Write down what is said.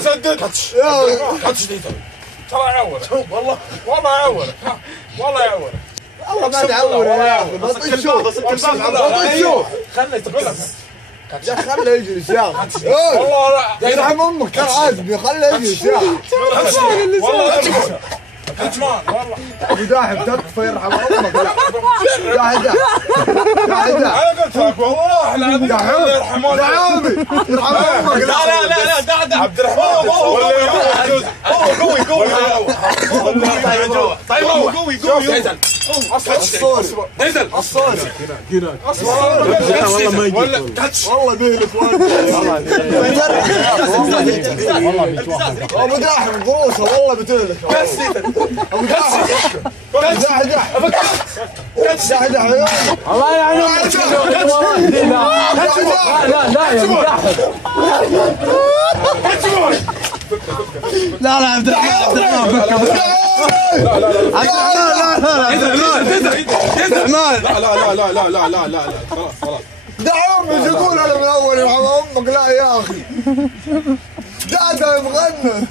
سدد كاتش دي ترى يعورك والله يعورك والله يعورك والله ما تعور يا اخي بطيء شوف خليه تقص يا خله يجلس يا اخي والله لا يرحم امك ترى عازبي خله يجلس يا اخي والله كتمان والله ابو داحم تكفى يرحم امك لا داحم انا قلت لك والله العظيم داحم داحمي يرحم امك لا دعدع عبد الرحمن هو قوي طيب هو قوي نزل نزل والله ما يجي والله بيهلك ابو داحم ضروسه والله بتهلك ابو داحم دح الله يعني لا يا ابو داحم لا عبد الرحمن لا خلاص دعم ايش يقول انا من اول يرحم امك لا يا اخي دادا مغنى